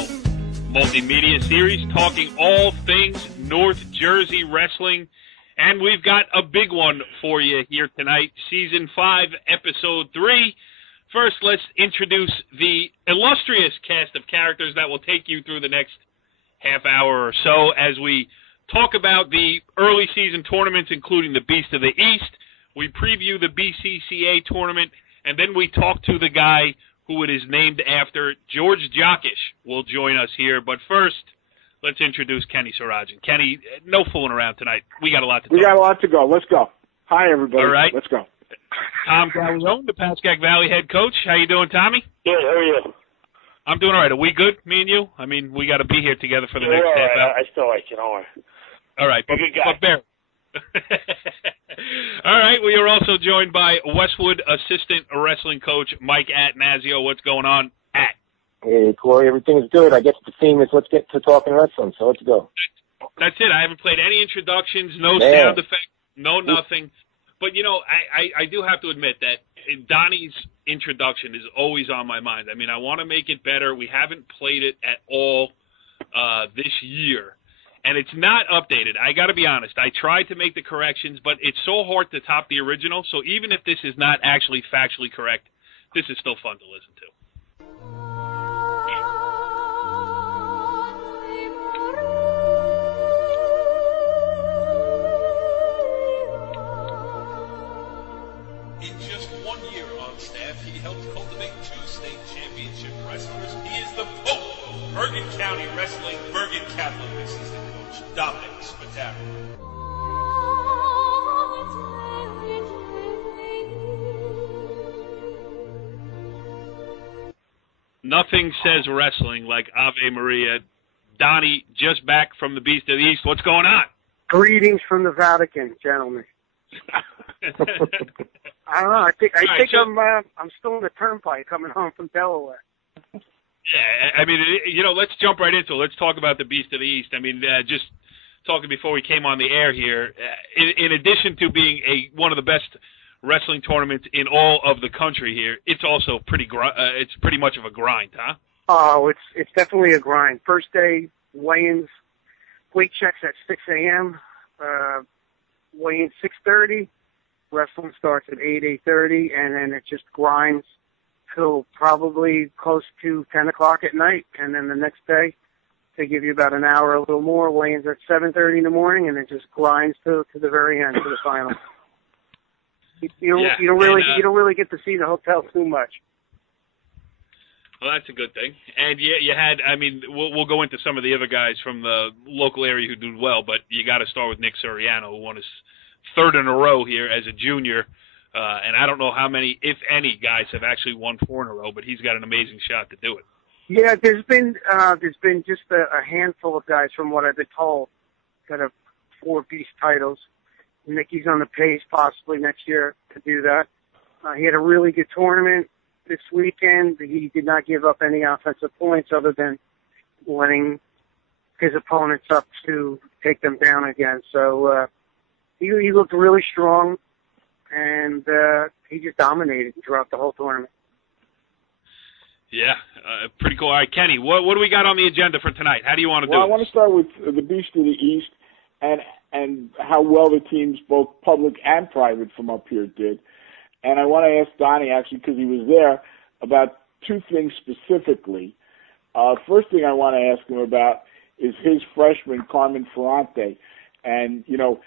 standout multimedia series talking all things North Jersey wrestling. And we've got a big one for you here tonight, Season 5, Episode 3. First, let's introduce the illustrious cast of characters that will take you through the next half hour or so as we talk about the early season tournaments, including the Beast of the East. We preview the BCCA tournament, and then we talk to the guy who it is named after. George Jockish will join us here. But first, let's introduce Kenny Sarajan. Kenny, no fooling around tonight. We got a lot to talk about. We got a lot to go. Let's go. Hi, everybody. All right. Let's go. Tom Gallione, the Pascack Valley head coach. How you doing, Tommy? Good. How are you? I'm doing all right. Are we good, me and you? I mean, we got to be here together for the next half hour. I still like you. Don't worry. All right. You're a good guy. But bear. All right. We are also joined by Westwood assistant wrestling coach Mike Attanasio. What's going on, At? Hey, Corey, everything's good. I guess the theme is let's get to talking wrestling, so let's go. That's it. I haven't played any introductions, no Man. sound effects, no nothing. But, you know, I do have to admit that Donnie's introduction is always on my mind. I mean, I want to make it better. We haven't played it at all this year, and it's not updated. I got to be honest. I tried to make the corrections, but it's so hard to top the original. So even if this is not actually factually correct, this is still fun to listen to. In just 1 year on staff, he helped cultivate 2 state championship wrestlers. He is the Pope of Bergen County Wrestling, Bergen Catholic assistant coach, Dominic Spataro. Nothing says wrestling like Ave Maria. Donnie, just back from the Beast of the East. What's going on? Greetings from the Vatican, gentlemen. I don't know. I think I'm still in the turnpike coming home from Delaware. Yeah, I mean, you know, let's jump right into it. Let's talk about the Beast of the East. I mean, just talking before we came on the air here, in addition to being one of the best wrestling tournaments in all of the country here, it's also it's pretty much of a grind, huh? Oh, it's definitely a grind. First day weigh-ins, weight checks at 6 a.m. Weigh-in 6:30. Wrestling starts at 8:30, and then it just grinds till probably close to 10 o'clock at night. And then the next day, they give you about an hour, a little more. Weigh-ins at 7:30 in the morning, and it just grinds to the very end, to the final. You don't really get to see the hotel too much. Well, that's a good thing. And you had, I mean, we'll go into some of the other guys from the local area who do well, but you got to start with Nick Soriano, who won his 3rd in a row here as a junior. And I don't know how many, if any, guys have actually won 4 in a row, but he's got an amazing shot to do it. Yeah, there's been just a handful of guys, from what I've been told, that have 4 Beast titles. Nicky's on the pace possibly next year to do that. He had a really good tournament this weekend. He did not give up any offensive points other than letting his opponents up to take them down again. So he looked really strong, and he just dominated throughout the whole tournament. Yeah, pretty cool. All right, Kenny, what do we got on the agenda for tonight? How do you want to do it? Well, I want to start with the Beast of the East and how well the teams, both public and private, from up here did. And I want to ask Donnie, actually, because he was there, about 2 things specifically. First thing I want to ask him about is his freshman, Carmen Ferrante. And, you know,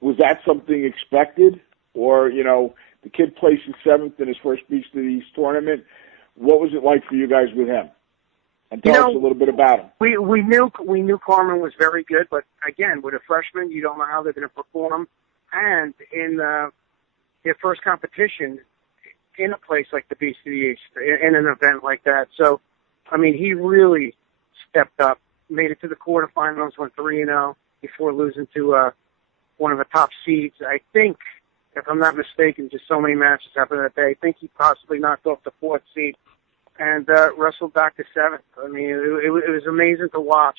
was that something expected? Or, you know, the kid placed 7th in his first Beast of the East tournament. What was it like for you guys with him? And tell us a little bit about him. We knew Carmen was very good, but again, with a freshman, you don't know how they're going to perform. And in their first competition, in a place like the Beast of the East, in an event like that. So, I mean, he really stepped up, made it to the quarterfinals, went 3-0 before losing to one of the top seeds. I think, if I'm not mistaken, just so many matches happened that day. I think he possibly knocked off the 4th seed and wrestled back to 7th. I mean, it was amazing to watch.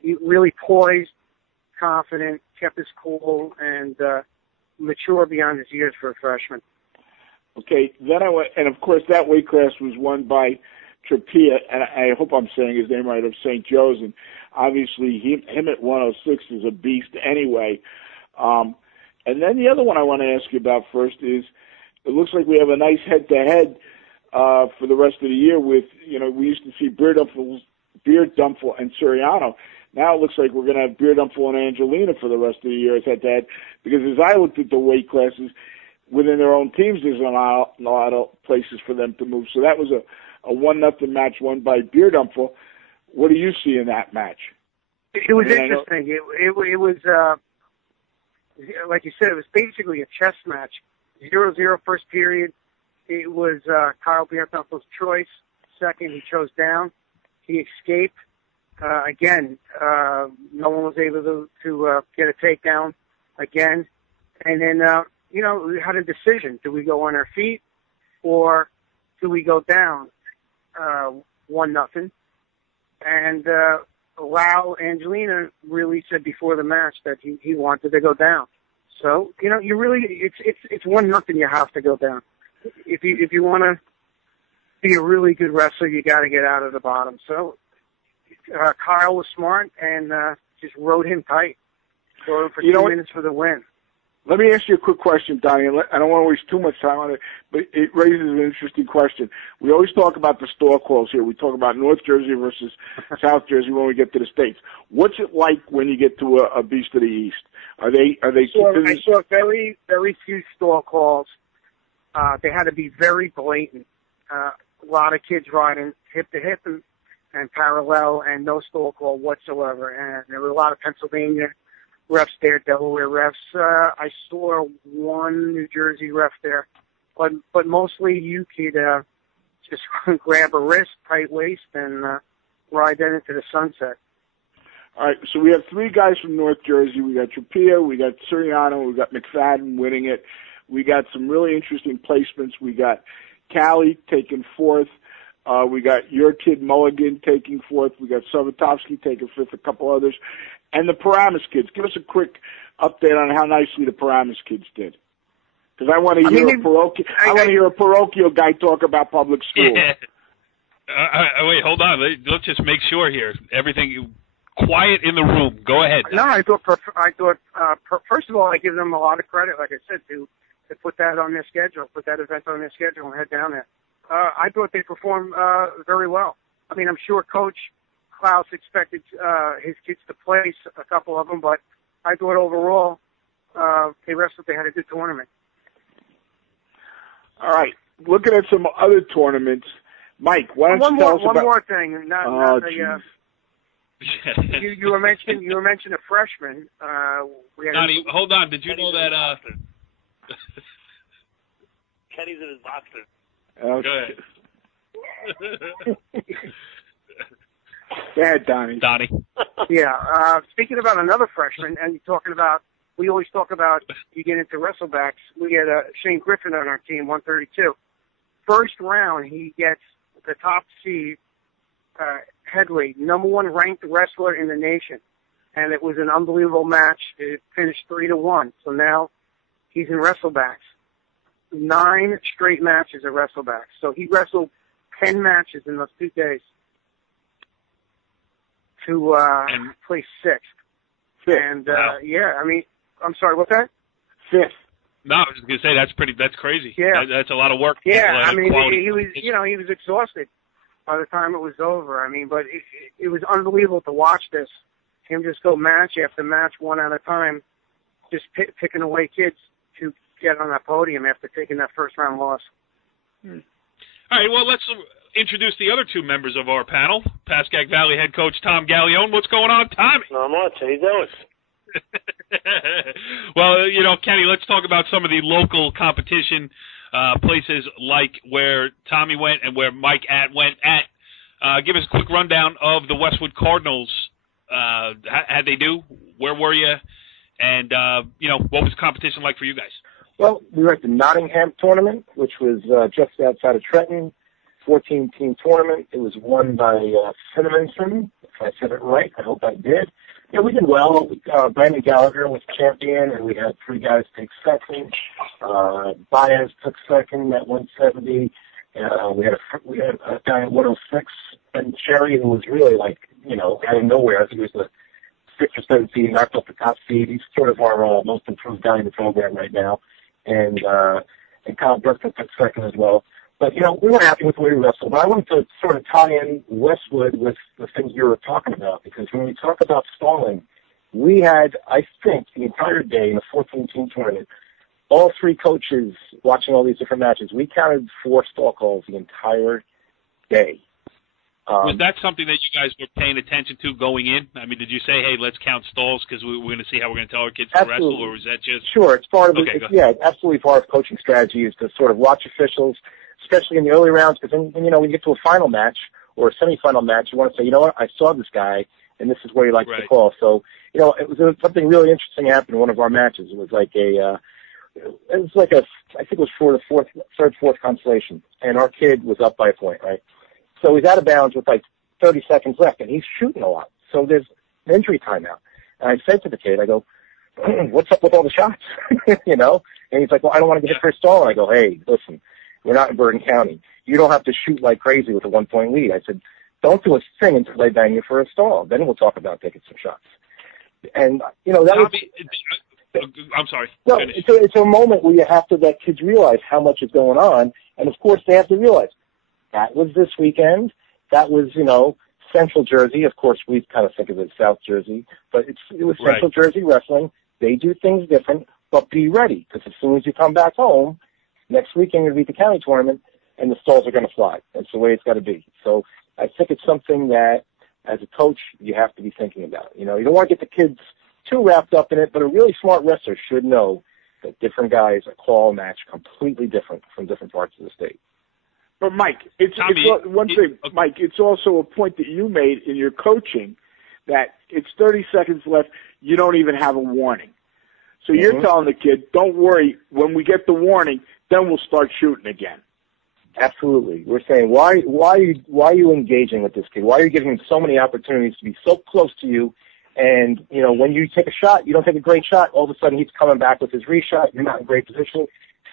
He really poised, confident, kept his cool, and mature beyond his years for a freshman. Okay, then and of course that weight class was won by Trapia, and I hope I'm saying his name right, of St. Joe's, and obviously him at 106 is a beast anyway. And then the other one I want to ask you about first is, it looks like we have a nice head-to-head for the rest of the year with, we used to see Beer Dumpful and Suriano. Now it looks like we're going to have Beer Dumpful and Angelina for the rest of the year as head-to-head, because as I looked at the weight classes within their own teams, there's a lot of places for them to move. So that was a 1-0 match won by Beer Dumpful. What do you see in that match? It was interesting. It was, like you said, it was basically a chess match. 0-0 first period. It was Kyle Beer Dumpful's choice. Second, he chose down. He escaped. Again, no one was able to get a takedown again. And then, we had a decision. Do we go on our feet or do we go down 1-0? And Lau Angelina really said before the match that he wanted to go down. So, you really, it's 1-0 you have to go down. If you want to be a really good wrestler, you got to get out of the bottom. So, Kyle was smart and just rode him tight. Rode him for 2 minutes for the win. Let me ask you a quick question, Donnie. I don't want to waste too much time on it, but it raises an interesting question. We always talk about the store calls here. We talk about North Jersey versus South Jersey when we get to the States. What's it like when you get to a Beast of the East? Are they? I saw very, very few store calls. They had to be very blatant. A lot of kids riding hip to hip and parallel, and no store call whatsoever. And there were a lot of Pennsylvania refs there, Delaware refs. I saw one New Jersey ref there, but mostly you could just grab a wrist, tight waist, and ride that into the sunset. All right, so we have 3 guys from North Jersey. We got Trapia, we got Suriano, we got McFadden winning it. We got some really interesting placements. We got Callie taking 4th. We got your kid Mulligan taking 4th. We got Savitovsky taking 5th, a couple others. And the Paramus kids. Give us a quick update on how nicely the Paramus kids did. Because I want to hear a parochial guy talk about public school. Yeah. Wait, hold on. Let's just make sure here. Everything quiet in the room. Go ahead. No, I thought first of all, I give them a lot of credit, like I said, to put that on their schedule, put that event on their schedule and head down there. I thought they performed very well. I mean, I'm sure Coach Klaus expected his kids to place a couple of them, but I thought overall they wrestled. They had a good tournament. All right. Looking at some other tournaments, Mike, why don't you tell us about... One more thing. You were mentioning a freshman. Donnie, hold on. Did you know that... Kenny's in his boxer. Okay. Go ahead, Donnie. Yeah. Speaking about another freshman, and we always talk about you get into wrestlebacks. We had Shane Griffin on our team, 132. First round, he gets the top seed heavyweight, number 1 ranked wrestler in the nation, and it was an unbelievable match. It finished 3-1. So now he's in wrestlebacks. 9 straight matches at wrestlebacks. So he wrestled 10 matches in those 2 days to place 6th. And wow. yeah, I mean, I'm sorry, what's that? 5th. No, I was just gonna say that's crazy. Yeah, that's a lot of work. Yeah, I mean, he was he was exhausted by the time it was over. I mean, but it was unbelievable to watch this. Him just go match after match, one at a time, just picking away kids to get on that podium after taking that first round loss. All right, well, let's introduce the other 2 members of our panel. Pascack Valley head coach Tom Gallione. What's going on, Tommy? Not much. How you doing? Well, Kenny, let's talk about some of the local competition places like where Tommy went and where Mike went at. Give us a quick rundown of the Westwood Cardinals. How'd they do? Where were you? And, what was the competition like for you guys? Well, we were at the Nottingham tournament, which was just outside of Trenton, 14-team tournament. It was won by Cinnamonson, if I said it right. I hope I did. Yeah, we did well. Brandon Gallagher was champion, and we had 3 guys take second. Baez took second at 170, We had a guy at 106, Ben Cherry, who was really like, out of nowhere. I think he was the 6th or 7th seed, knocked off the top seed. He's sort of our most improved guy in the program right now. And Kyle Brooklyn took second as well. But, we were happy with the way we wrestled. But I wanted to sort of tie in Westwood with the things you were talking about, because when we talk about stalling, we had, I think, the entire day in a 14-team tournament, all 3 coaches watching all these different matches, we counted 4 stall calls the entire day. Was that something that you guys were paying attention to going in? I mean, did you say, hey, let's count stalls because we're going to see how we're going to tell our kids to wrestle, or was that just... Sure, it's part of okay, it's absolutely part of coaching strategy is to sort of watch officials, especially in the early rounds, because then, when you get to a final match or a semifinal match, you want to say, you know what, I saw this guy, and this is where he likes to call. So, it was something really interesting happened in one of our matches. It was like I think it was for the third, fourth consolation, and our kid was up by a point, right? So he's out of bounds with like 30 seconds left, and he's shooting a lot. So there's an injury timeout. And I said to the kid, I go, what's up with all the shots? And he's like, well, I don't want to get hit for a stall. And I go, hey, listen, we're not in Bergen County. You don't have to shoot like crazy with a 1-point lead. I said, don't do a thing until they bang you for a stall. Then we'll talk about taking some shots. And, that was... I'm sorry. No, it's a moment where you have to let kids realize how much is going on. And, of course, they have to realize that was this weekend. That was, Central Jersey. Of course, we kind of think of it as South Jersey. But it was Central Jersey wrestling. They do things different, but be ready. Because as soon as you come back home, next weekend you're going to be at the county tournament, and the stalls are going to fly. That's the way it's got to be. So I think it's something that, as a coach, you have to be thinking about. You don't want to get the kids too wrapped up in it, but a really smart wrestler should know that different guys call a match completely different from different parts of the state. But Mike, it's also a point that you made in your coaching that it's 30 seconds left. You don't even have a warning. So you're telling the kid, don't worry, when we get the warning, then we'll start shooting again. Absolutely. We're saying, why are you engaging with this kid? Why are you giving him so many opportunities to be so close to you? And, when you take a shot, you don't take a great shot, all of a sudden he's coming back with his reshot. You're not in great position.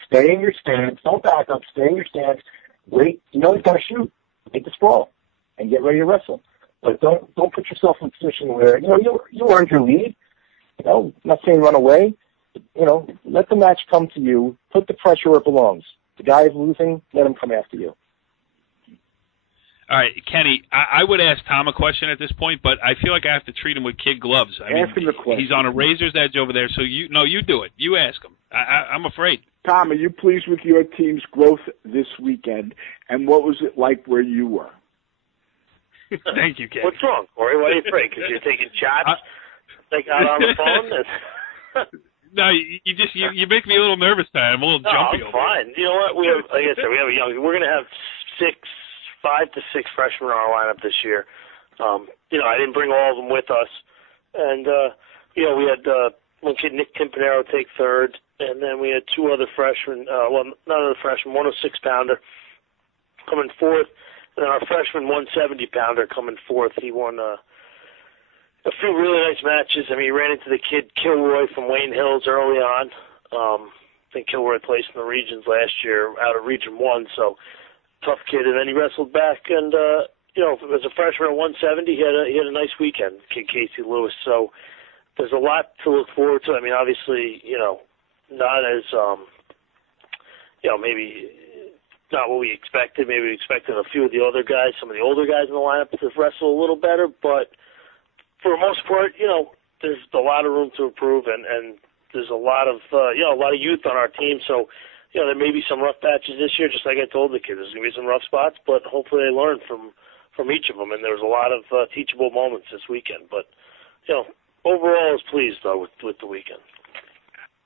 Stay in your stance. Don't back up. Stay in your stance. Wait. He's got to shoot. Take the sprawl and get ready to wrestle. But don't put yourself in a position where, you earned your lead. I'm not saying run away. Let the match come to you. Put the pressure where it belongs. The guy is losing. Let him come after you. All right, Kenny, I would ask Tom a question at this point, but I feel like I have to treat him with kid gloves. Ask him the question. He's on a razor's edge over there, so you do it. You ask him. I'm afraid. Tom, are you pleased with your team's growth this weekend, and what was it like where you were? Thank you, Kenny. What's wrong, Corey? Why are you afraid? Because you're taking shots out on the phone? No, you make me a little nervous, Tom. I'm a little jumpy. I'm fine. You know what? Like I said, we have a young. We're going to have 5 to 6 freshmen on our lineup this year. I didn't bring all of them with us. And, we had one kid, Nick Timpanero, take third. And then we had 2 other freshmen, none of the freshmen, 106-pounder coming fourth. And then our freshman 170-pounder coming fourth. He won a few really nice matches. I mean, he ran into the kid Kilroy from Wayne Hills early on. I think Kilroy placed in the regions last year out of Region 1, so tough kid, and then he wrestled back, and as a freshman at 170, he had a nice weekend, kid Casey Lewis. So there's a lot to look forward to. I mean, obviously, not as maybe not what we expected. Maybe we expected a few of the other guys, some of the older guys in the lineup, to wrestle a little better. But for the most part, there's a lot of room to improve, and there's a lot of youth on our team. So. There may be some rough patches this year, just like I told the kids. There's going to be some rough spots, but hopefully they learn from each of them. And there was a lot of teachable moments this weekend. But, overall I was pleased, though, with the weekend.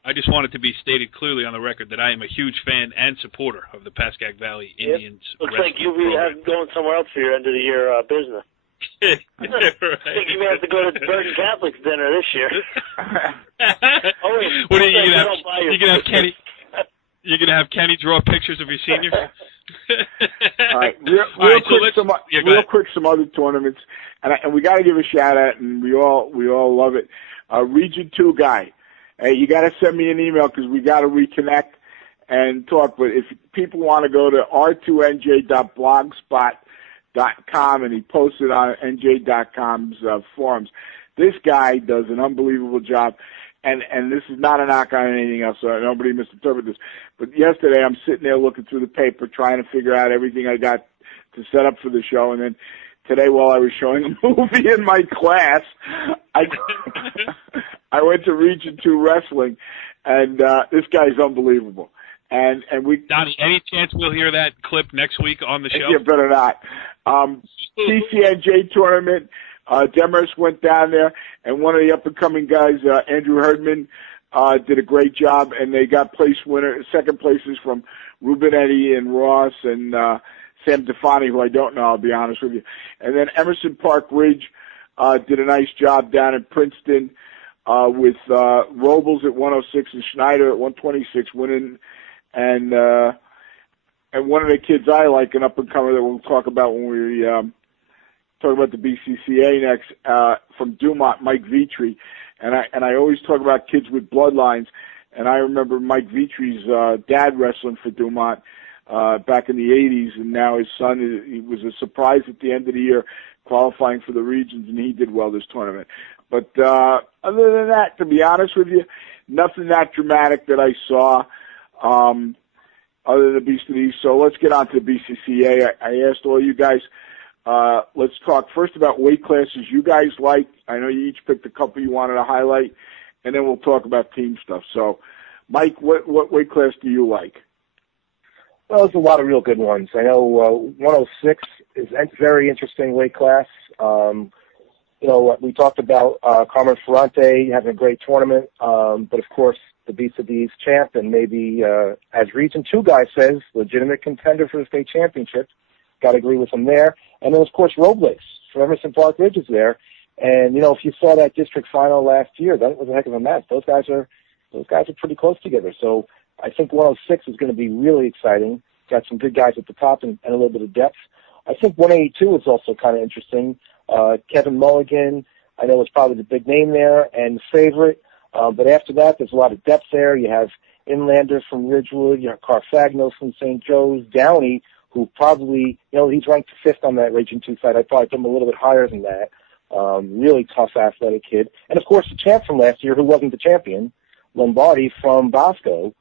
I just want it to be stated clearly on the record that I am a huge fan and supporter of the Pascack Valley Indians. Looks like you'll be going somewhere else for your end of the year business. Right. I think you may have to go to the Bergen Catholics dinner this year. What are you going to have Kenny? You're going to have Kenny draw pictures of your seniors? All right. Real quick, some other tournaments. And we got to give a shout-out, and we all love it. Region 2 guy. Hey, you got to send me an email because we got to reconnect. and talk. But if people want to go to r2nj.blogspot.com, and he posted on nj.com's forums, this guy does an unbelievable job. And this is not a knock on anything else, so nobody misinterpret this. But yesterday I'm sitting there looking through the paper, trying to figure out everything I got to set up for the show. And then today, while I was showing a movie in my class, I went to Region 2 Wrestling, and this guy's unbelievable. And we, Donnie, any chance we'll hear that clip next week on the show? You better not. CCNJ tournament. Demers went down there, and one of the up-and-coming guys, Andrew Herdman, did a great job, and they got second places from Ruben Eddy and Ross and Sam Defani, who I don't know, I'll be honest with you. And then Emerson Park Ridge did a nice job down in Princeton with Robles at 106 and Schneider at 126 winning. And one of the kids I like, an up-and-comer that we'll talk about when we talk about the BCCA next, from Dumont, Mike Vitri. And I always talk about kids with bloodlines. And I remember Mike Vitri's dad wrestling for Dumont back in the 80s, and now his son, he was a surprise at the end of the year qualifying for the regions, and he did well this tournament. But other than that, to be honest with you, nothing that dramatic that I saw other than the Beast of the East. So let's get on to the BCCA. I asked all you guys, let's talk first about weight classes you guys like. I know you each picked a couple you wanted to highlight, and then we'll talk about team stuff. So, Mike, what weight class do you like? Well, there's a lot of real good ones. I know 106 is a very interesting weight class. We talked about Carmen Ferrante having a great tournament, but of course the Beast of the East champ, and maybe, as Region 2 guy says, legitimate contender for the state championship. Got to agree with him there. And then, of course, Robles from Emerson Park Ridge is there. And, if you saw that district final last year, that was a heck of a match. Those guys are pretty close together. So I think 106 is going to be really exciting. Got some good guys at the top and a little bit of depth. I think 182 is also kind of interesting. Kevin Mulligan, I know, is probably the big name there and the favorite. But after that, there's a lot of depth there. You have Inlanders from Ridgewood. You have Carfagno from St. Joe's. Downey, who probably, he's ranked 5th on that Region 2 side. I'd probably put him a little bit higher than that. Really tough, athletic kid. And, of course, the champ from last year, who wasn't the champion, Lombardi from Bosco,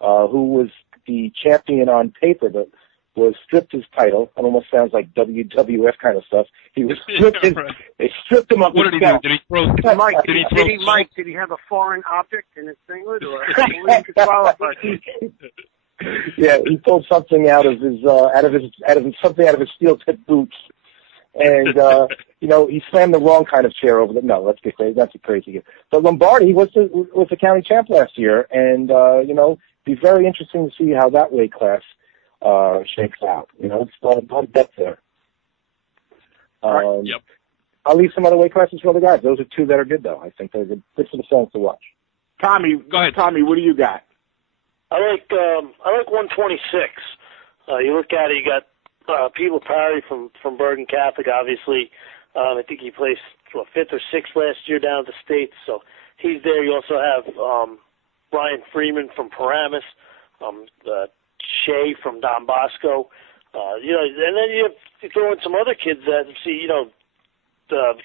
who was the champion on paper, but was stripped his title. It almost sounds like WWF kind of stuff. He was stripped they stripped him up. What did he do? Did he throw? Did he have a foreign object in his singlet, or was he qualified? Yeah, he pulled something out of his steel-tip boots, and he slammed the wrong kind of chair over the. No, that's a crazy kid. But Lombardi was the county champ last year, and be very interesting to see how that weight class shakes out. It's a lot of depth there. Yep. I'll leave some other weight classes for other guys. Those are two that are good, though. I think they're good for the fans to watch. Tommy, go ahead. Tommy, what do you got? I like 126. You look at it, you got Peeble Parry from Bergen Catholic, obviously. I think he placed 5th or 6th last year down at the States, so he's there. You also have Brian Freeman from Paramus, Shea from Don Bosco, and then you throw in some other kids that see,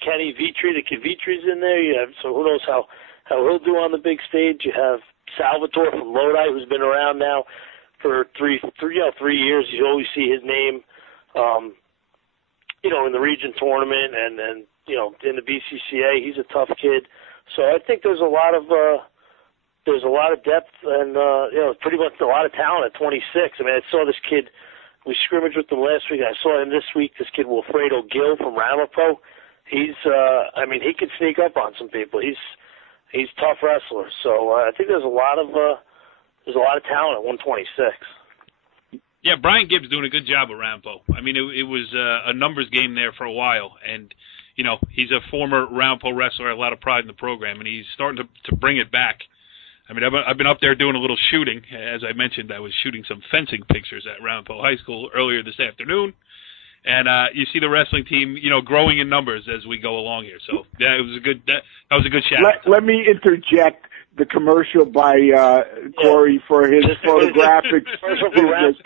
Kenny Vitri, the kid Vitri's in there. You have, so who knows how he'll do on the big stage. You have Salvatore from Lodi, who's been around now for 3 years. You always see his name, in the region tournament and in the BCCA. He's a tough kid. So I think there's a lot of depth and pretty much a lot of talent at 26. I mean, I saw this kid. We scrimmaged with him last week. I saw him this week. This kid Wilfredo Gill from Ramapo. He's he could sneak up on some people. He's a tough wrestler. So I think there's a lot of talent at 126. Yeah, Brian Gibbs doing a good job at Ramapo. I mean, it was a numbers game there for a while, and he's a former Ramapo wrestler, a lot of pride in the program, and he's starting to bring it back. I mean, I've been up there doing a little shooting. As I mentioned, I was shooting some fencing pictures at Ramapo High School earlier this afternoon. And you see the wrestling team, growing in numbers as we go along here. So yeah, it was that was a good shout. Let me interject. the commercial by Corey for his photographic business.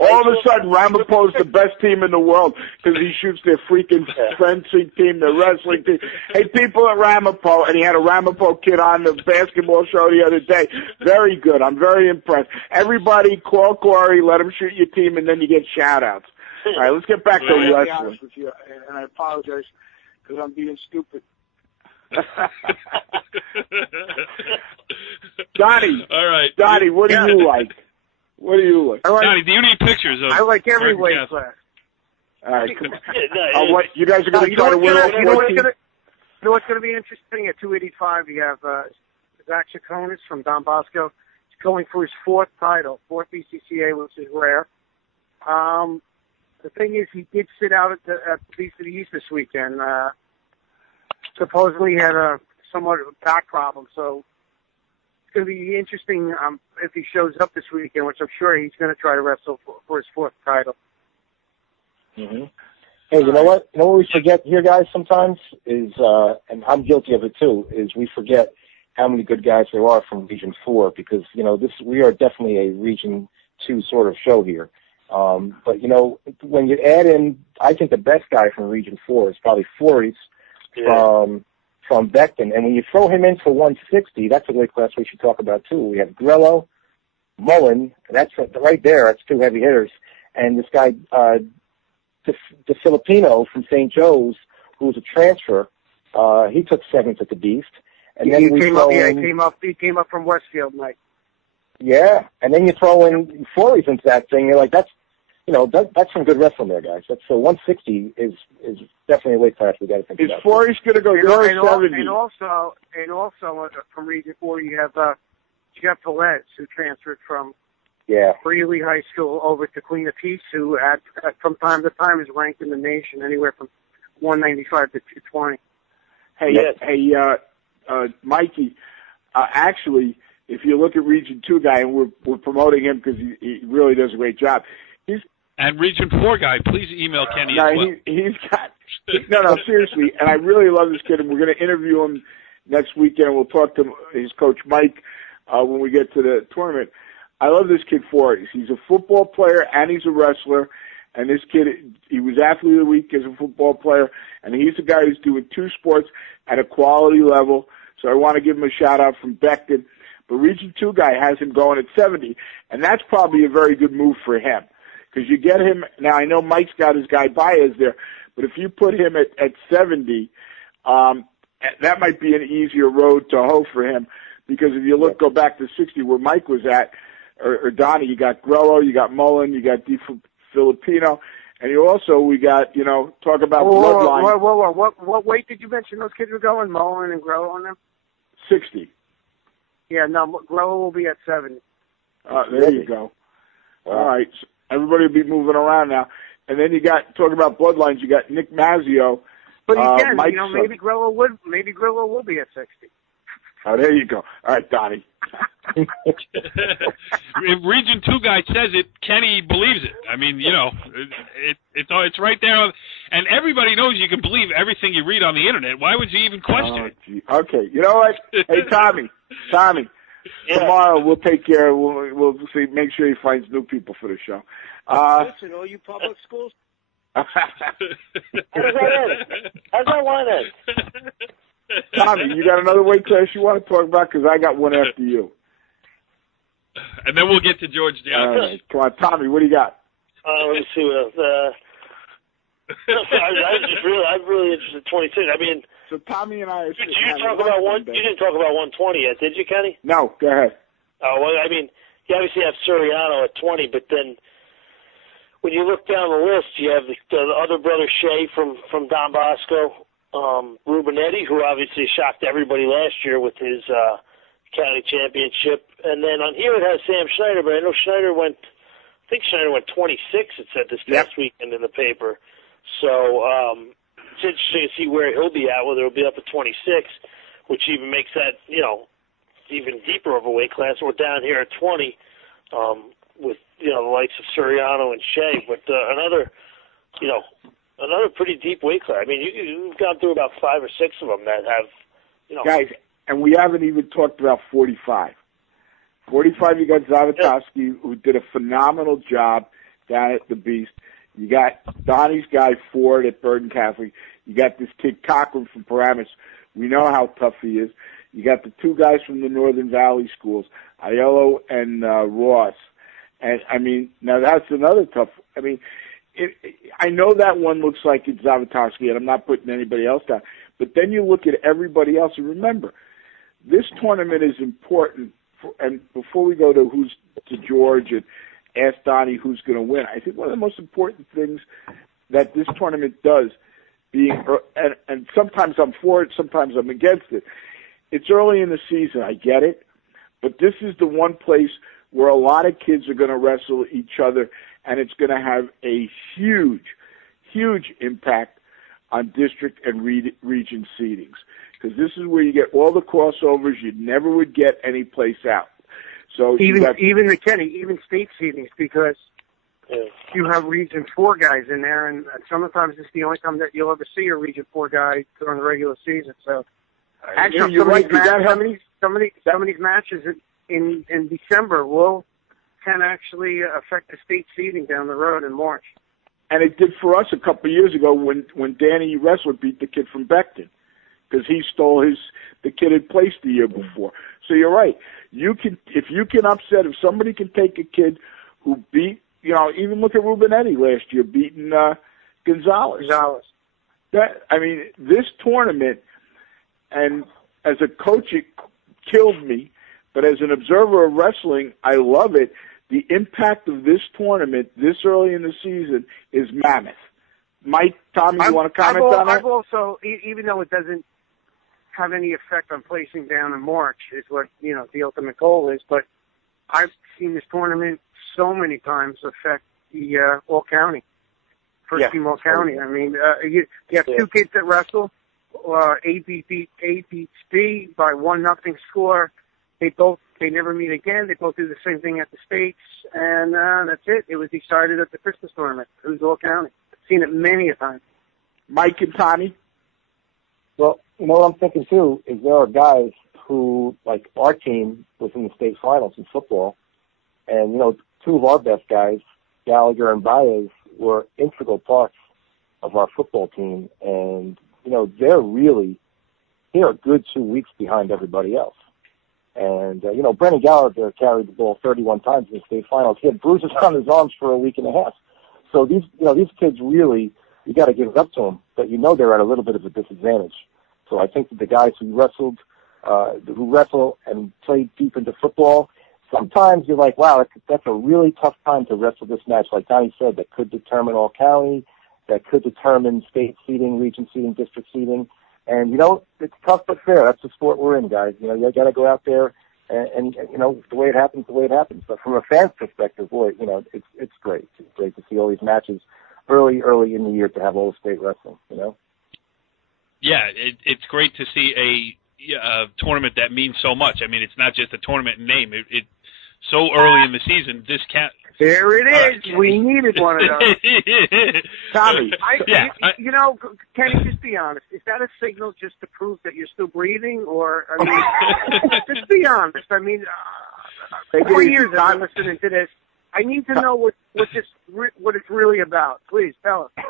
All of a sudden, Ramapo's the best team in the world because he shoots their freaking fencing team, their wrestling team. Hey, people at Ramapo, and he had a Ramapo kid on the basketball show the other day. Very good. I'm very impressed. Everybody call Corey, let him shoot your team, and then you get shout-outs. All right, let's get back to wrestling. With you, and I apologize because I'm being stupid. Donnie. All right. Donnie, what do you like? What do you like? Donnie, do you need pictures of? I like every weight class. All right, come on. What you guys are going to try to win all 14? You know what's going to be interesting? At 285, you have Zach Chaconis from Don Bosco. He's going for his fourth BCCA, which is rare. The thing is, he did sit out at the Beast of the East this weekend. Supposedly he had a somewhat of a back problem, so it's going to be interesting if he shows up this weekend, which I'm sure he's going to try to wrestle for his fourth title. Mm-hmm. Hey, you know what? You know what we forget here, guys, sometimes is, and I'm guilty of it too, is we forget how many good guys there are from Region 4 because, you know, we are definitely a Region 2 sort of show here. But, you know, when you add in, I think the best guy from Region 4 is probably Flores from Beckton. And when you throw him in for 160, that's a weight class we should talk about, too. We have Grello, Mullen, that's right there. That's two heavy hitters. And this guy, the Filipino from St. Joe's, who was a transfer, he took seventh at the Beast. And then he came up from Westfield, Mike. Yeah, and then you throw in Flores into that thing. You're like, that's some good wrestling there, guys. That's 160 is definitely a weight class we got to think about. Is Flores going to go? And also from Region 4, you have Jeff Velez, who transferred from Greeley High School over to Queen of Peace, who from time to time is ranked in the nation anywhere from 195 to 220. Hey, Mikey. Actually, if you look at Region 2 guy, and we're promoting him because he really does a great job. And Region 4 guy, please email Kenny as well. He's got no, seriously, and I really love this kid, and we're going to interview him next weekend. We'll talk to his coach Mike when we get to the tournament. I love this kid Flores. He's a football player and he's a wrestler. And this kid, he was athlete of the week as a football player, and he's a guy who's doing two sports at a quality level. So I want to give him a shout out from Beckton. But Region 2 guy has him going at 70, and that's probably a very good move for him. Because you get him, now I know Mike's got his guy Baez there, but if you put him at 70, that might be an easier road to hoe for him. Because if you go back to 60 where Mike was at, or Donnie, you got Grello, you got Mullen, you got Filipino, and we got, talk about bloodline. Whoa. What weight did you mention those kids were going, Mullen and Grello on them? 60. Yeah, no, Grello will be at 70. There you go. Wow. All right. So everybody will be moving around now. And then you got, talk about bloodlines, you got Nick Mazzio. But again, maybe Grello will be at 60. Oh, there you go. All right, Donnie. If Region 2 guy says it, Kenny believes it. I mean, it's right there. And everybody knows you can believe everything you read on the Internet. Why would you even question it? Gee. Okay, you know what? Hey, Tommy, tomorrow we'll take care. We'll see. Make sure he finds new people for the show. Listen, all you public schools. How's that one end? Tommy, you got another weight class you want to talk about? Because I got one after you. And then we'll get to George Jockish. All right. Come on, Tommy, what do you got? Let me see what else. I'm really interested in 26. I mean, so Tommy and I. You didn't talk about 120 yet, did you, Kenny? No, go ahead. Oh well, I mean, you obviously have Suriano at 20, but then when you look down the list, you have the other brother Shea from Don Bosco. Rubinetti, who obviously shocked everybody last year with his county championship. And then on here it has Sam Schneider, but I know Schneider went 26, it said this past weekend in the paper. So it's interesting to see where he'll be at, whether he'll be up at 26, which even makes that, even deeper of a weight class. We're down here at 20 with, the likes of Suriano and Shea. But another pretty deep weight class. I mean, you've gone through about 5 or 6 of them that have, Guys, and we haven't even talked about 45. 45, you got Zavatoski, who did a phenomenal job down at the Beast. You got Donnie's guy, Ford, at Bergen Catholic. You got this kid, Cochran, from Paramus. We know how tough he is. You got the two guys from the Northern Valley schools, Aiello and Ross. And, I mean, now that's another tough. I mean, I know that one looks like it's Zavatoski, and I'm not putting anybody else down. But then you look at everybody else, and remember, this tournament is important. And before we go to George and ask Donnie who's going to win, I think one of the most important things that this tournament does, and sometimes I'm for it, sometimes I'm against it. It's early in the season, I get it, but this is the one place where a lot of kids are going to wrestle each other, and it's going to have a huge, huge impact on district and region seedings, because this is where you get all the crossovers you never would get anyplace else. So even state seedings, because you have Region 4 guys in there, and sometimes it's the only time that you'll ever see a Region 4 guy during the regular season. So actually, some of these matches in December can actually affect the state seeding down the road in March. And it did for us a couple of years ago when Danny Wrestler beat the kid from Beckton, because he stole the kid had placed the year before. So you're right. If somebody can take a kid who beat, even look at Rubenetti last year beating Gonzalez. This tournament, and as a coach, it killed me, but as an observer of wrestling, I love it. The impact of this tournament this early in the season is mammoth. Mike, Tommy, you want to comment on that? I've also, even though it doesn't have any effect on placing down in March, is what the ultimate goal is, but I've seen this tournament so many times affect the All County, first team All County. I mean, you have two kids that wrestle. A beats B by 1-0 score. They never meet again. They both do the same thing at the States, and that's it. It was decided at the Christmas tournament. It was All County. I've seen it many a time. Mike and Tommy? Well, what I'm thinking, too, is there are guys who, like our team, was in the state finals in football, and, two of our best guys, Gallagher and Baez, were integral parts of our football team, and, they're a good 2 weeks behind everybody else. And, Brennan Gallagher carried the ball 31 times in the state finals. He had bruises on his arms for a week and a half. So these kids really, you got to give it up to them, but they're at a little bit of a disadvantage. So I think that the guys who wrestle and play deep into football, sometimes you're like, wow, that's a really tough time to wrestle this match. Like Donnie said, that could determine All County, that could determine state seeding, region seeding, district seeding. And, it's tough but fair. That's the sport we're in, guys. You got to go out there and the way it happens, the way it happens. But from a fan's perspective, boy, it's great. It's great to see all these matches early in the year to have all the state wrestling, Yeah, it's great to see a tournament that means so much. I mean, it's not just a tournament in name. It so early in the season, this can't. There it is. We needed one of those. Tommy. Kenny, just be honest. Is that a signal just to prove that you're still breathing? Or, just be honest. 4 years I'm listening to this. I need to know what it's really about. Please, tell us.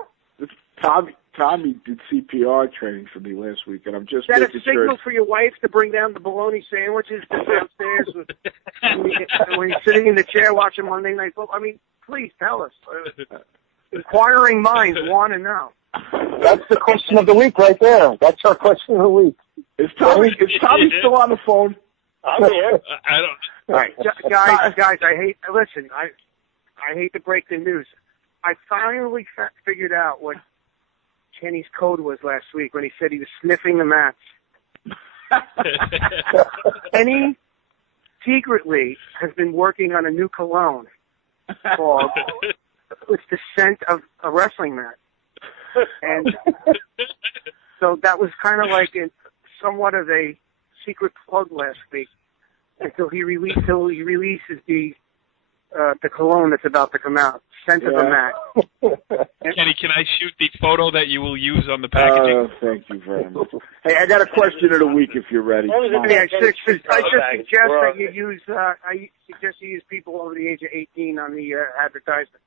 Tommy did CPR training for me last week, and I'm just making sure. Is that a signal for your wife to bring down the bologna sandwiches downstairs when you're sitting in the chair watching Monday Night Football? Please tell us. Inquiring minds want to know. That's the question of the week right there. That's our question of the week. Is Tommy still on the phone? I'm here. I don't. All right, guys. I hate to break the news. I finally figured out what Kenny's code was last week when he said he was sniffing the mats. Kenny secretly has been working on a new cologne called "It's the Scent of a Wrestling Mat," and so that was kind of like somewhat of a secret plug last week until he releases the the cologne that's about to come out. Scent of the mat. Kenny, can I shoot the photo that you will use on the packaging? Thank you very much. Hey, I got a question of the week if you're ready. I just suggest that you use. I suggest you use people over the age of 18 on the advertisement.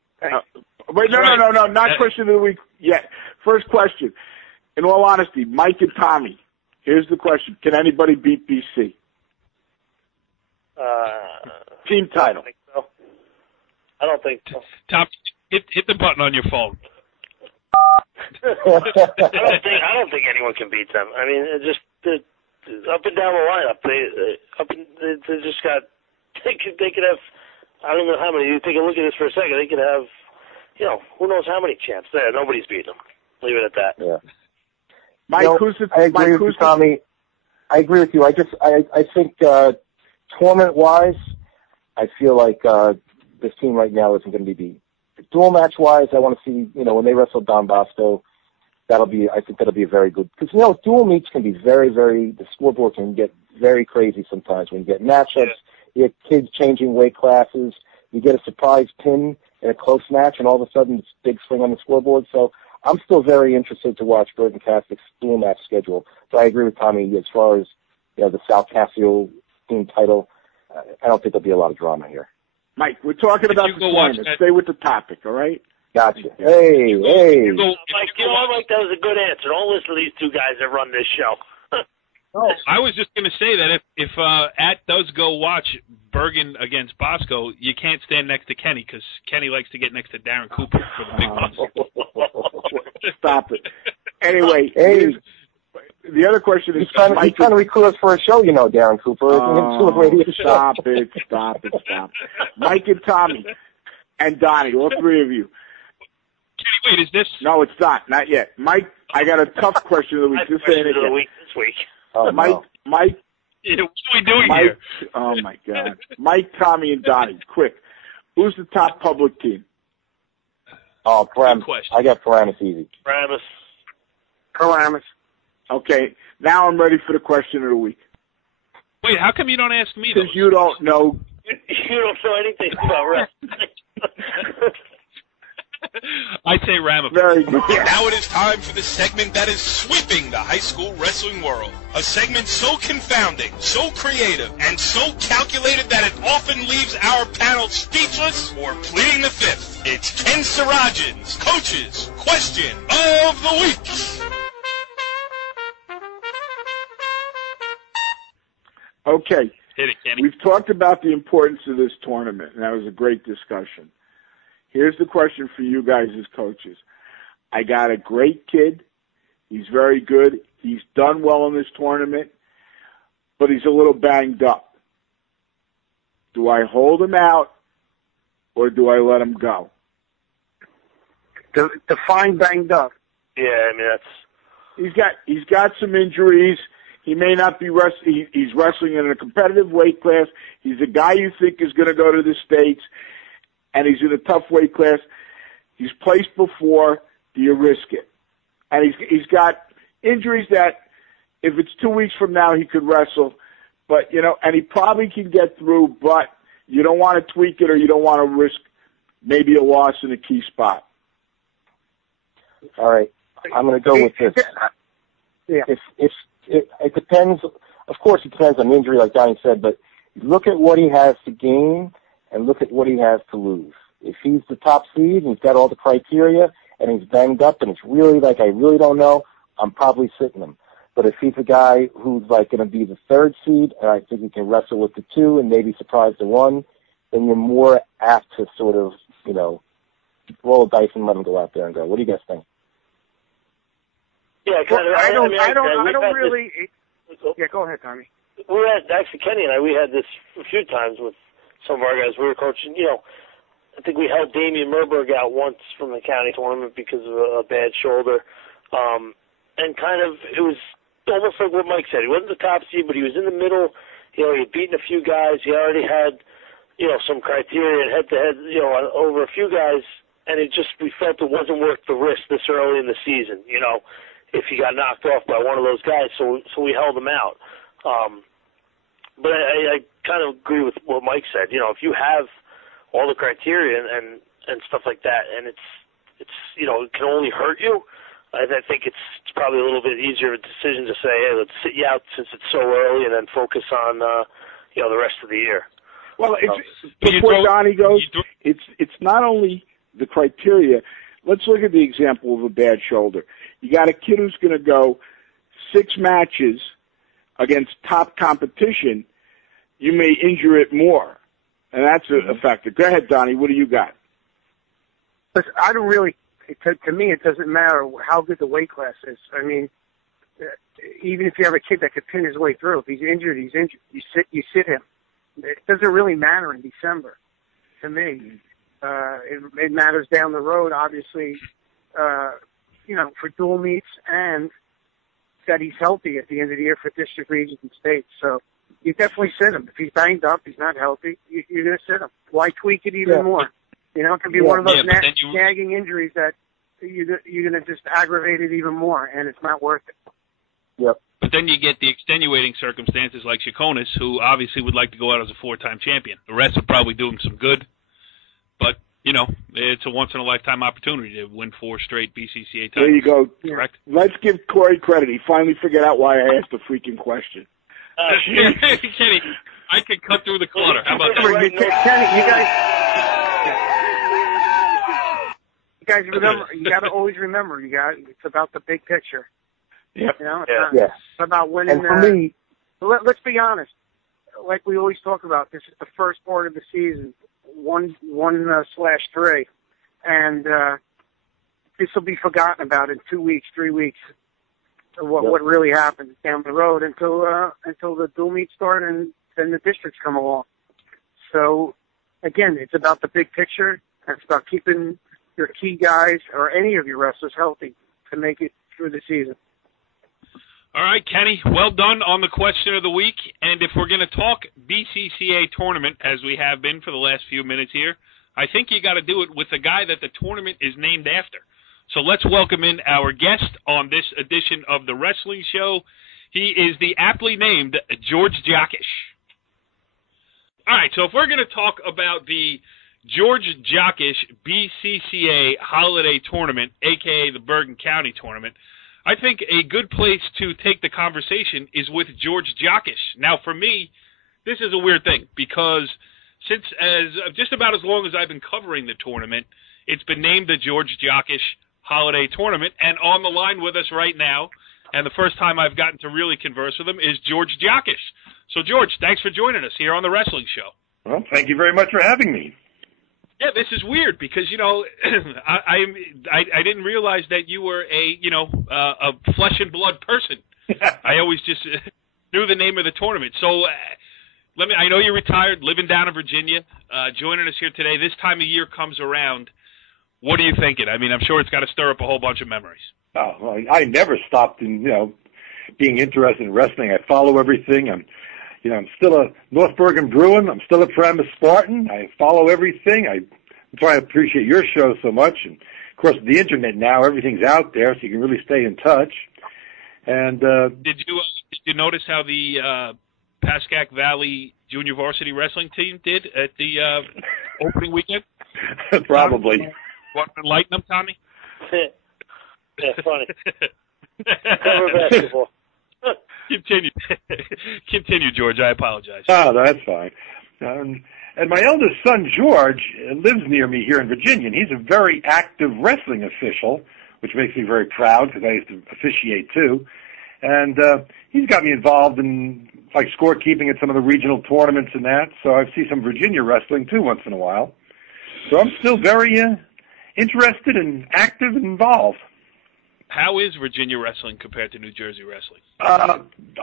Wait, no, not question of the week yet. First question. In all honesty, Mike and Tommy, here's the question. Can anybody beat BC? Team title. I don't think so. Tom, hit the button on your phone. I don't think anyone can beat them. I mean, just up and down the lineup, they just got. They could have. I don't know how many. You take a look at this for a second. They could have. Who knows how many champs there. Nobody's beating them. Leave it at that. Yeah. Mike, I agree with you, Tommy. I agree with you. I think tournament-wise, I feel like this team right now isn't going to be beat. Dual match-wise, I want to see, when they wrestle Don Bosco, I think that'll be a very good, because, dual meets can be very, very, the scoreboard can get very crazy sometimes when you get matchups, you get kids changing weight classes, you get a surprise pin in a close match, and all of a sudden it's a big swing on the scoreboard. So I'm still very interested to watch Bergen Castic's dual match schedule. So I agree with Tommy as far as the South Cassio team title. I don't think there'll be a lot of drama here. Mike, we're talking about the tournament. Stay with the topic, all right? Gotcha. Yeah. Hey. Mike, that was a good answer. Don't listen to these two guys that run this show. I was just going to say that if does go watch Bergen against Bosco, you can't stand next to Kenny because Kenny likes to get next to Darren Cooper for the big boss. Stop it. Anyway, the other question is... He's trying to recruit us for a show, Darren Cooper. Stop it. Mike and Tommy and Donnie, all three of you. Kenny, wait, is this... No, it's not yet. Mike, I got a tough question of the week. Just saying it again. This week. Oh, Mike. Yeah, what are we doing here? Oh, my God. Mike, Tommy, and Donnie, quick. Who's the top public team? Oh, Paramus. I got Paramus easy. Paramus. Okay, now I'm ready for the question of the week. Wait, how come you don't ask me? Because you don't know. You don't know anything about wrestling. I'd say Ramapo. Very good. Now it is time for the segment that is sweeping the high school wrestling world. A segment so confounding, so creative, and so calculated that it often leaves our panel speechless or pleading the fifth. It's Ken Sarajan's Coach's Question of the Week. Okay. Hit it, Kenny. We've talked about the importance of this tournament, and that was a great discussion. Here's the question for you guys as coaches. I got a great kid. He's very good. He's done well in this tournament, but he's a little banged up. Do I hold him out, or do I let him go? Define banged up. Yeah, I mean He's got some injuries. He may not be wrestling. He's wrestling in a competitive weight class. He's a guy you think is going to go to the States, and he's in a tough weight class. He's placed before. Do you risk it? And he's got injuries that if it's 2 weeks from now, he could wrestle. But, and he probably can get through, but you don't want to tweak it or you don't want to risk maybe a loss in a key spot. All right. I'm going to go with this. Yeah. It depends. Of course, it depends on the injury, like Donnie said, but look at what he has to gain and look at what he has to lose. If he's the top seed and he's got all the criteria and he's banged up and it's really like I really don't know, I'm probably sitting him. But if he's a guy who's like going to be the third seed and I think he can wrestle with the two and maybe surprise the one, then you're more apt to sort of, roll a dice and let him go out there and go. What do you guys think? Yeah, kind of. I don't really. Yeah, go ahead, Tommy. We had actually Kenny and I. We had this a few times with some of our guys. We were coaching. I think we held Damian Merberg out once from the county tournament because of a bad shoulder, and kind of it was almost like what Mike said. He wasn't the top seed, but he was in the middle. He had beaten a few guys. He already had some criteria head to head over a few guys, and we felt it wasn't worth the risk this early in the season. If he got knocked off by one of those guys, so we held him out. But I kind of agree with what Mike said. If you have all the criteria and stuff like that, and it's it can only hurt you. I think it's probably a little bit easier of a decision to say, hey, let's sit you out since it's so early, and then focus on the rest of the year. Well, before Donnie goes, it's not only the criteria. Let's look at the example of a bad shoulder. You got a kid who's going to go 6 matches against top competition. You may injure it more, and that's a factor. Go ahead, Donnie. What do you got? Listen, I don't really. To me, it doesn't matter how good the weight class is. I mean, even if you have a kid that could pin his way through, if he's injured, he's injured. You sit him. It doesn't really matter in December, to me. It matters down the road, obviously, for dual meets and that he's healthy at the end of the year for district, regions, and states. So you definitely sit him. If he's banged up, he's not healthy, you're going to sit him. Why tweak it even more? It can be one of those nagging injuries that you're going to just aggravate it even more, and it's not worth it. Yep. But then you get the extenuating circumstances like Jockish, who obviously would like to go out as a 4-time champion. The rest will probably do him some good, but, it's a once-in-a-lifetime opportunity to win 4 straight BCCA titles. There you go. Correct? Let's give Corey credit. He finally figured out why I asked the freaking question. Kenny, I could cut through the clutter. How about that? Kenny, you guys remember, you got to always remember, it's about the big picture. Yep. It's about winning. And for me, let's be honest. Like we always talk about, this is the first part of the season, 1/3, and this will be forgotten about in 2 weeks, 3 weeks. What really happened down the road until the dual meets start and then the districts come along. So again, it's about the big picture. It's about keeping your key guys or any of your wrestlers healthy to make it through the season. All right, Kenny, well done on the question of the week. And if we're going to talk BCCA tournament, as we have been for the last few minutes here, I think you got to do it with the guy that the tournament is named after. So let's welcome in our guest on this edition of the Wrestling Show. He is the aptly named George Jockish. All right, so if we're going to talk about the George Jockish BCCA Holiday Tournament, a.k.a. the Bergen County Tournament, I think a good place to take the conversation is with George Jockish. Now, for me, this is a weird thing because since just about as long as I've been covering the tournament, it's been named the George Jockish Holiday Tournament, and on the line with us right now, and the first time I've gotten to really converse with him, is George Jockish. So, George, thanks for joining us here on the Wrestling Show. Well, thank you very much for having me. Yeah, this is weird because I didn't realize that you were a flesh and blood person. I always just knew the name of the tournament. So I know you're retired, living down in Virginia, joining us here today. This time of year comes around. What are you thinking? I mean, I'm sure it's got to stir up a whole bunch of memories. Oh, well, I never stopped in being interested in wrestling. I follow everything. I'm still a North Bergen Bruin. I'm still a Paramus Spartan. I follow everything. That's why I appreciate your show so much. And, of course, the Internet now, everything's out there, so you can really stay in touch. And Did you notice how the Pascack Valley Junior Varsity Wrestling team did at the opening weekend? Probably. Want to enlighten them, Tommy? Yeah, funny. Cover basketball. Continue, George. I apologize. Oh, that's fine. And my eldest son, George, lives near me here in Virginia, and he's a very active wrestling official, which makes me very proud because I used to officiate too. And he's got me involved in scorekeeping at some of the regional tournaments and that, so I see some Virginia wrestling too once in a while. So I'm still very interested and active and involved. How is Virginia wrestling compared to New Jersey wrestling?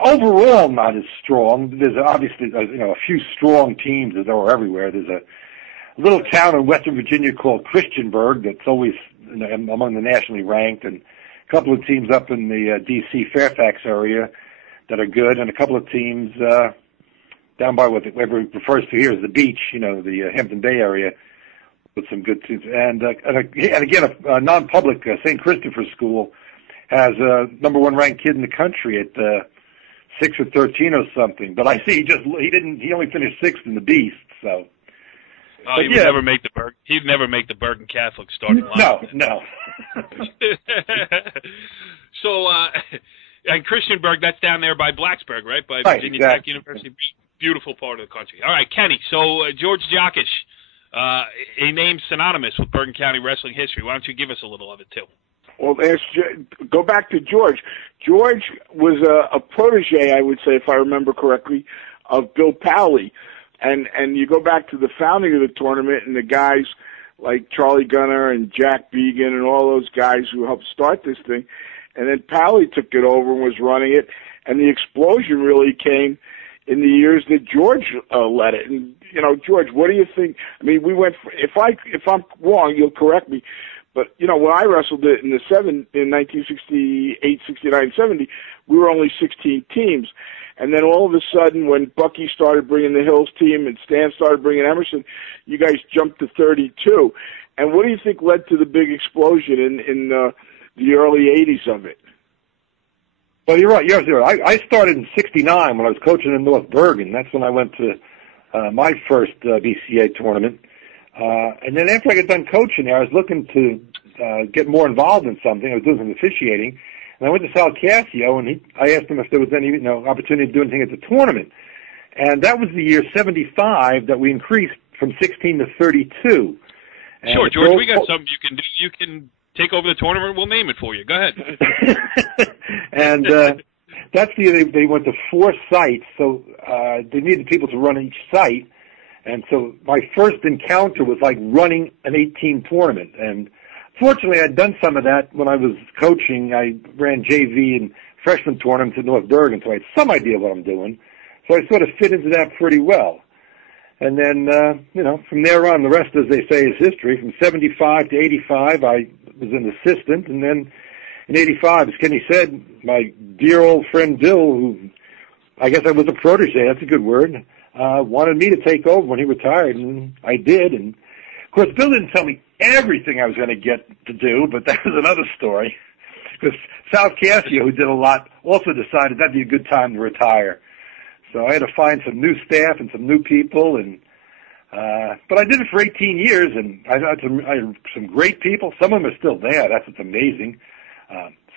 Overall, not as strong. There's obviously a few strong teams that are everywhere. There's a little town in Western Virginia called Christiansburg that's always among the nationally ranked, and a couple of teams up in the D.C. Fairfax area that are good, and a couple of teams down by what everyone refers to here as the beach, the Hampton Bay area, with some good teams. And again, a non-public St. Christopher school has a #1 ranked kid in the country at 6 or 13 or something. But I see he only finished 6th in the Beast. So Oh, he would never make the He'd never make the Bergen Catholic starting line. No. So, and Christiansburg, that's down there by Blacksburg, right? By Right, Virginia exactly. Tech University. Beautiful part of the country. All right, Kenny. So, George Jockish, a name synonymous with Bergen County wrestling history. Why don't you give us a little of it, too? Well, go back to George. George was a protege, I would say, if I remember correctly, of Bill Powley. And you go back to the founding of the tournament and the guys like Charlie Gunner and Jack Began and all those guys who helped start this thing. And then Powley took it over and was running it. And the explosion really came in the years that George led it. And, George, what do you think? I mean, we went, if I'm wrong, you'll correct me. But, when I wrestled it in 1968, 69, 70, we were only 16 teams. And then all of a sudden, when Bucky started bringing the Hills team and Stan started bringing Emerson, you guys jumped to 32. And what do you think led to the big explosion in the early 80s of it? Well, you're right. I started in 69 when I was coaching in North Bergen. That's when I went to my first BCCA tournament. And then after I got done coaching there, I was looking to get more involved in something. I was doing some officiating. And I went to Sal Casio, and I asked him if there was any opportunity to do anything at the tournament. And that was the year 75 that we increased from 16 to 32. And sure, George, we got something you can do. You can take over the tournament. We'll name it for you. Go ahead. And that's the year they went to 4 sites, so they needed people to run each site. And so my first encounter was like running an 18 tournament. And fortunately, I'd done some of that when I was coaching. I ran JV and freshman tournaments in North Bergen, so I had some idea of what I'm doing. So I sort of fit into that pretty well. And then, from there on, the rest, as they say, is history. From 75 to 85, I was an assistant. And then in 85, as Kenny said, my dear old friend Bill, who I guess I was a protege, that's a good word, wanted me to take over when he retired, and I did. And, of course, Bill didn't tell me everything I was going to get to do, but that was another story. Because South Casio, who did a lot, also decided that'd be a good time to retire. So I had to find some new staff and some new people, and but I did it for 18 years, and I had some great people. Some of them are still there. That's what's amazing.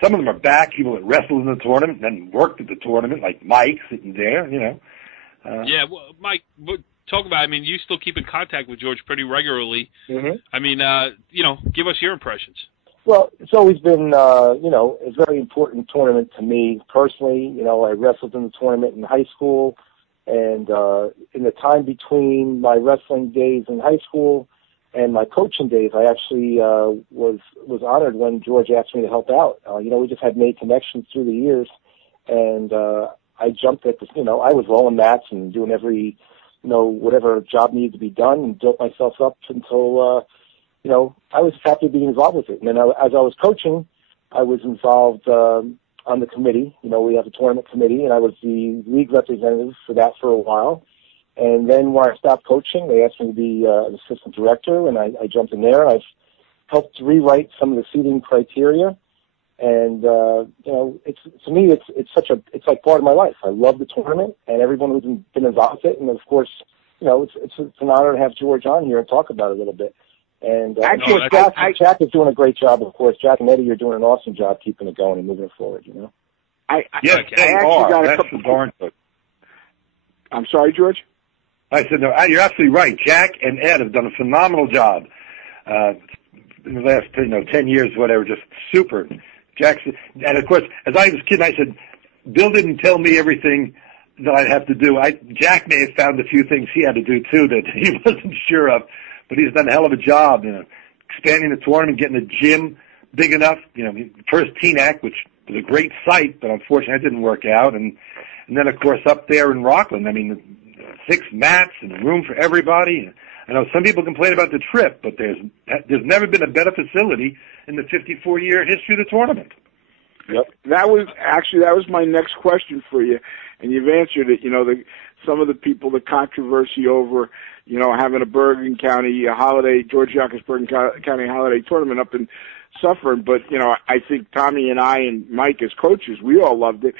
Some of them are back, people that wrestled in the tournament and then worked at the tournament, like Mike sitting there, Yeah, well, Mike, talk about, you still keep in contact with George pretty regularly. Mm-hmm. Give us your impressions. Well, it's always been, a very important tournament to me personally. I wrestled in the tournament in high school, and in the time between my wrestling days in high school and my coaching days, I actually was honored when George asked me to help out. We just had made connections through the years, and I jumped at this. I was rolling mats and doing every, whatever job needed to be done, and built myself up until. I was happy being involved with it. And then as I was coaching, I was involved on the committee. We have a tournament committee, and I was the league representative for that for a while. And then when I stopped coaching, they asked me to be an assistant director, and I jumped in there. I've helped rewrite some of the seating criteria. And, it's to me, it's like part of my life. I love the tournament and everyone who's been involved with it. And, of course, it's an honor to have George on here and talk about it a little bit. And Actually, Jack is doing a great job, of course. Jack and Eddie are doing an awesome job keeping it going and moving it forward, Yes, they are. That's for darn good. I'm sorry, George? I said, no, you're absolutely right. Jack and Ed have done a phenomenal job in the last 10 years, whatever, just super. Jackson, and of course, as I was a kid, I said, Bill didn't tell me everything that I'd have to do. Jack may have found a few things he had to do, too, that he wasn't sure of. But he's done a hell of a job, expanding the tournament, getting the gym big enough. First TNAC, which was a great site, but unfortunately that didn't work out. And then, of course, up there in Rockland, 6 mats and room for everybody. I know some people complain about the trip, but there's never been a better facility in the 54-year history of the tournament. Yep. That was my next question for you, and you've answered it. Some of the people, the controversy over, having a Bergen County holiday, George Jockish Bergen County holiday tournament up in Suffern. But, I think Tommy and I and Mike as coaches, we all loved it.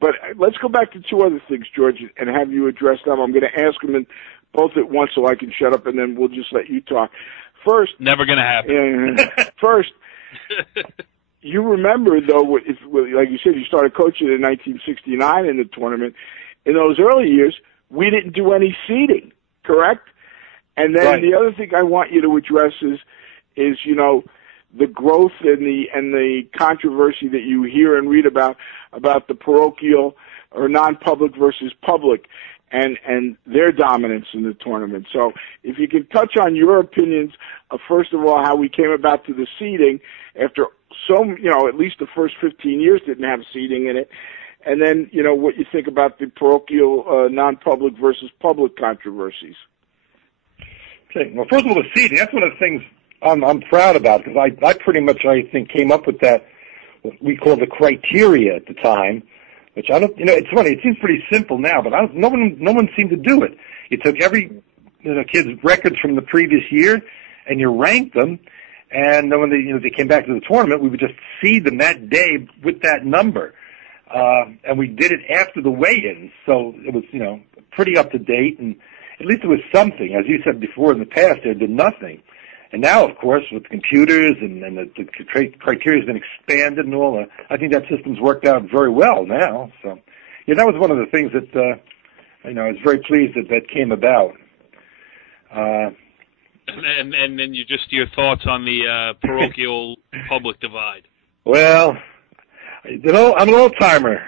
But let's go back to 2 other things, George, and have you address them. I'm going to ask them in both at once so I can shut up, and then we'll just let you talk. First, never going to happen. First, you remember though, like you said, you started coaching in 1969 in the tournament. In those early years, we didn't do any seeding, correct? And then the other thing I want you to address is the growth and the controversy that you hear and read about the parochial or non-public versus public and their dominance in the tournament. So if you can touch on your opinions of, first of all, how we came about to the seeding after at least the first 15 years didn't have seeding in it, and then, what you think about the parochial non-public versus public controversies. Okay. Well, first of all, the seeding, that's one of the things I'm proud about, because I pretty much, I think, came up with that, what we call the criteria at the time, which I don't, it's funny, it seems pretty simple now, but no one seemed to do it. You took every kid's records from the previous year, and you ranked them, and then when they came back to the tournament, we would just seed them that day with that number. And we did it after the weigh-ins, so it was, pretty up to date, and at least it was something. As you said before, in the past, there had been nothing. And now, of course, with computers and the criteria has been expanded and all, I think that system's worked out very well now. So, that was one of the things that, I was very pleased that came about. And then your thoughts on the parochial public divide. Well, I'm an old timer.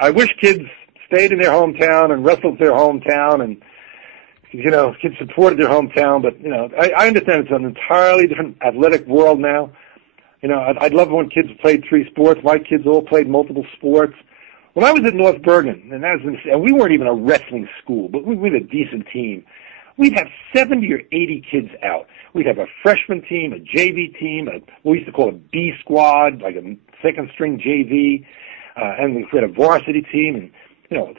I wish kids stayed in their hometown and wrestled their hometown and, kids supported their hometown. But, I understand it's an entirely different athletic world now. I'd love when kids played 3 sports. My kids all played multiple sports. When I was at North Bergen, and we weren't even a wrestling school, but we were a decent team, we'd have 70 or 80 kids out. We'd have a freshman team, a JV team, what we used to call a B squad, like a second-string JV, and we had a varsity team, and,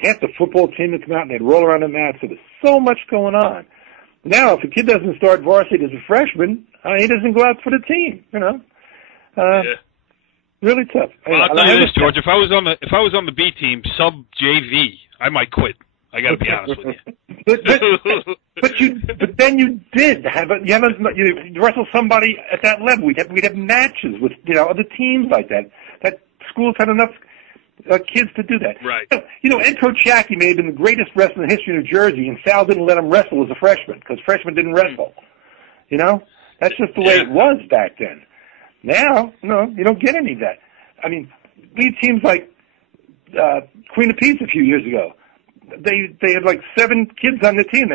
half the football team would come out and they'd roll around the mat, so there's so much going on. Now, if a kid doesn't start varsity as a freshman, he doesn't go out for the team, Really tough. Well, I'll tell you this, George, if I was on the B team, sub JV, I might quit. I got to be honest with you. but then you did you wrestle somebody at that level. We'd have matches with other teams like that. That schools had enough kids to do that. Right. Ed Coach Jackie may have been the greatest wrestler in the history of New Jersey, and Sal didn't let him wrestle as a freshman because freshmen didn't wrestle. That's just the way it was back then. Now, you don't get any of that. I mean, we had teams like Queen of Peace a few years ago. They had like 7 kids on the team.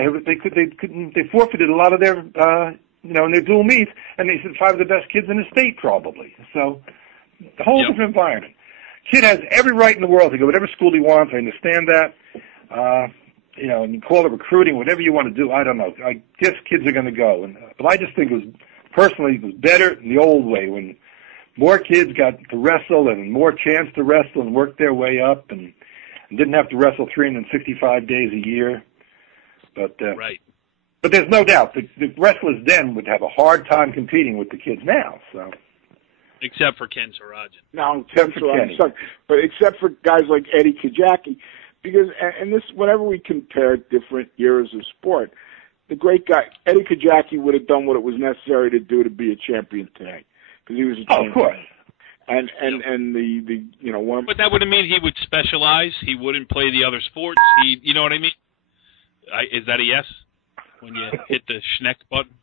They forfeited a lot of their in their dual meets, and they said 5 of the best kids in the state probably. So the whole different environment. Kid has every right in the world to go whatever school he wants. I understand that. And you call it recruiting, whatever you want to do. I don't know. I guess kids are going to go, but I just think it was better the old way when more kids got to wrestle and more chance to wrestle and work their way up and didn't have to wrestle 365 days a year. But right. But there's no doubt the wrestlers then would have a hard time competing with the kids now. So. Except for Ken Sarajan. No, except for Kenny. But except for guys like Eddie Kajaki, because whenever we compare different eras of sport, the great guy Eddie Kajaki would have done what it was necessary to do to be a champion today, because he was a champion. Of course. And the one. But that wouldn't mean he would specialize. He wouldn't play the other sports. You know what I mean? Is that a yes? When you hit the schneck button.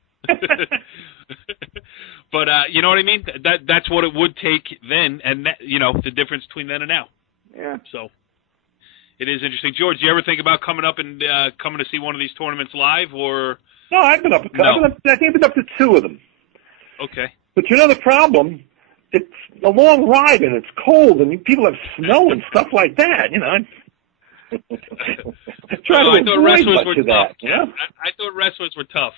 But you know what I mean? That's what it would take then, and the difference between then and now. Yeah. So it is interesting. George, do you ever think about coming up and coming to see one of these tournaments live, or? No, I've been up. I think I've been up to 2 of them. Okay. But the problem. It's a long ride and it's cold and people have snow and stuff like that. I thought wrestlers were tough. Yeah, I thought wrestlers were tough.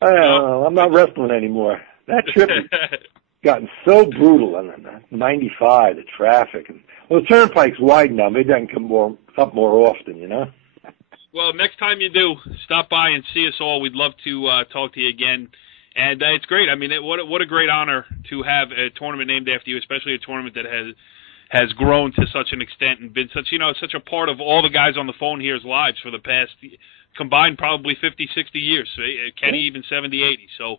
I'm not wrestling anymore. That trip has gotten so brutal on 95, the traffic. The turnpike's wide now. Maybe I can come up more often, Well, next time you do, stop by and see us all. We'd love to talk to you again. And it's great. I mean, what a great honor to have a tournament named after you, especially a tournament that has grown to such an extent and been such a part of all the guys on the phone here's lives for the past combined probably 50, 60 years. Kenny even 70, 80. So,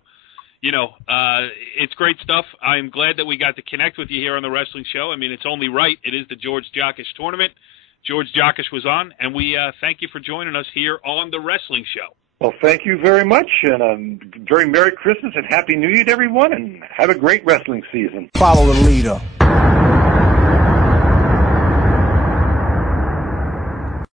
it's great stuff. I'm glad that we got to connect with you here on the Wrestling Show. I mean, it's only right. It is the George Jockish tournament. George Jockish was on, and we thank you for joining us here on the Wrestling Show. Well, thank you very much, and very Merry Christmas and Happy New Year to everyone, and have a great wrestling season. Follow the leader.